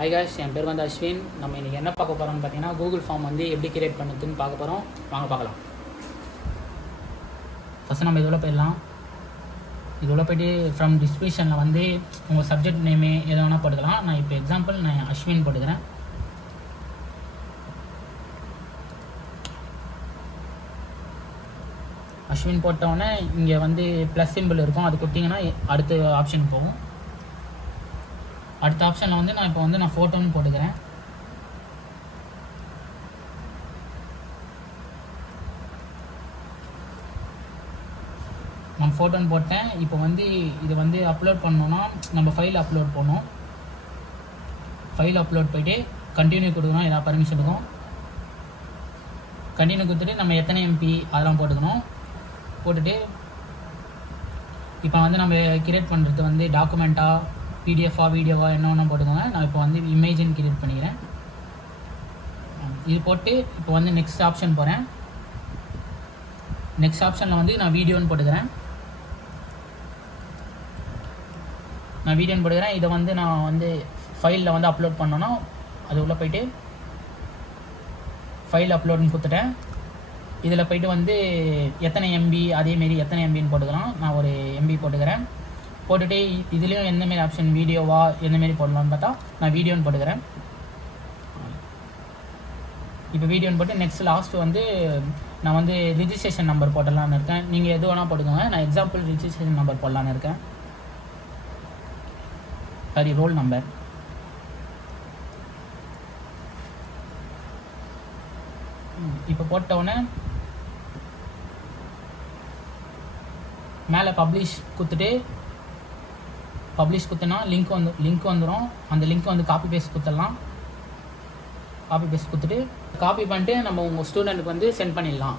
Hi guys, என் பேர் வந்து அஸ்வின். நம்ம இன்றைக்கி என்ன பார்க்க போகிறோம்னு பார்த்தீங்கன்னா, கூகுள் ஃபார்ம் வந்து எப்படி கிரியேட் பண்ணுறதுன்னு பார்க்க போகிறோம். வாங்க பார்க்கலாம். ஃபஸ்ட்டு நம்ம இதோட போயிடலாம். இதோட போய்ட்டு ஃப்ரம் டிஸ்கிரிப்ஷனில் வந்து உங்கள் சப்ஜெக்ட் நேமே எதை வேணால் போட்டுக்கலாம். நான் இப்போ எக்ஸாம்பிள் நான் அஸ்வின் போட்டுக்கிறேன். அஸ்வின் போட்டோடனே இங்கே வந்து ப்ளஸ் சிம்பிள் இருக்கும், அது கொடுத்தீங்கன்னா அடுத்த ஆப்ஷன் போகும். அடுத்த ஆப்ஷனில் வந்து நான் இப்போ வந்து நான் ஃபோட்டோன்னு போட்டுக்கிறேன். நான் ஃபோட்டோன்னு போட்டேன். இப்போ வந்து இது வந்து அப்லோட் பண்ணோன்னா நம்ம ஃபைல் அப்லோட் பண்ணோம். ஃபைல் அப்லோட் போய்ட்டு கண்டினியூ கொடுக்கணும். ஏதாவது பர்மிஷன் இருக்கும், கண்டினியூ கொடுத்துட்டு நம்ம எத்தனை எம்பி அதெல்லாம் போட்டுக்கணும். போட்டுட்டு இப்போ வந்து நம்ம கிரியேட் பண்ணுறது வந்து டாக்குமெண்ட்டாக, பிடிஎஃபா, வீடியோவா என்ன ஒன்றா போட்டுக்கோங்க. நான் இப்போ வந்து இமேஜின் கிரியேட் பண்ணிக்கிறேன். இது போட்டு இப்போ வந்து நெக்ஸ்ட் ஆப்ஷன் போகிறேன். நெக்ஸ்ட் ஆப்ஷனில் வந்து நான் வீடியோன்னு போட்டுக்கிறேன். இதை வந்து நான் வந்து ஃபைலில் வந்து அப்லோட் பண்ணோன்னா அது உள்ளே போய்ட்டு ஃபைல் அப்லோடுன்னு கொடுத்துட்டேன். இதில் போய்ட்டு வந்து எத்தனை எம்பி, அதேமாரி எத்தனை எம்பின்னு போட்டுக்கலாம். நான் ஒரு எம்பி போட்டுக்கிறேன். போட்டுட்டு இதுலேயும் எந்தமாரி ஆப்ஷன் வீடியோவா எந்தமாரி போடலான்னு பார்த்தா நான் வீடியோன்னு போட்டுக்கிறேன். இப்போ வீடியோன்னு போட்டு நெக்ஸ்ட் லாஸ்ட் வந்து நான் வந்து ரிஜிஸ்ட்ரேஷன் நம்பர் போடலான்னு இருக்கேன். நீங்கள் எது வேணால் போட்டுக்கோங்க. நான் எக்ஸாம்பிள் ரிஜிஸ்ட்ரேஷன் நம்பர் போடலான்னு இருக்கேன். Sorry, roll number. இப்போ போட்டவுடனே மேலே பப்ளிஷ் கொடுத்தனா லிங்க் வந்துடும். அந்த லிங்க் வந்து காப்பி பேஸ்ட் கொடுத்துடலாம். காப்பி பேஸ்ட் கொடுத்துட்டு காப்பி பண்ணிட்டு நம்ம உங்கள் ஸ்டூடெண்ட்டுக்கு வந்து சென்ட் பண்ணிடலாம்.